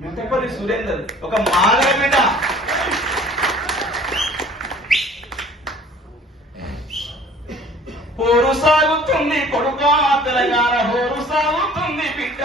ముత్తపల్లి సురేందర్ ఒక మాదర బిడ్డ పోరు సాగుతుంది కొడుక తెలంగాణ హోరు సాగుతుంది బిడ్డ.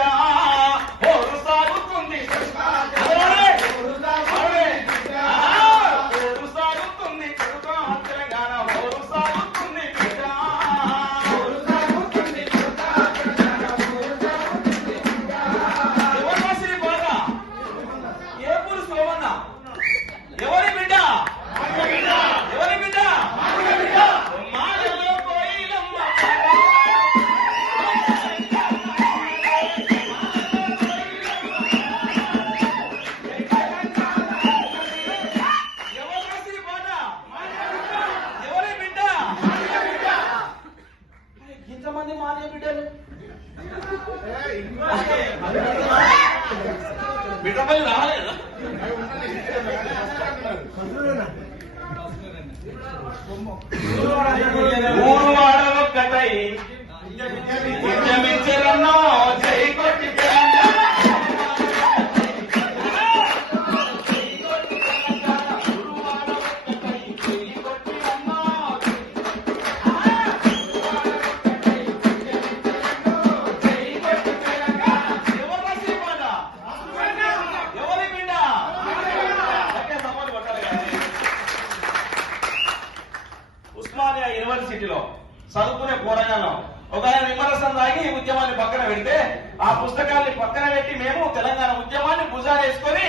బిడ్డపల్లి రాలేదా ఊరు వాడ ఒక్కటై ఉద్యమించరన్నో చదువుకునే పోరగాళ్ళం ఒకవేళ విమర్శన తాగి ఈ ఉద్యమాన్ని పక్కన పెడితే ఆ పుస్తకాన్ని పక్కన పెట్టి మేము తెలంగాణ ఉద్యమాన్ని భుజాలు వేసుకొని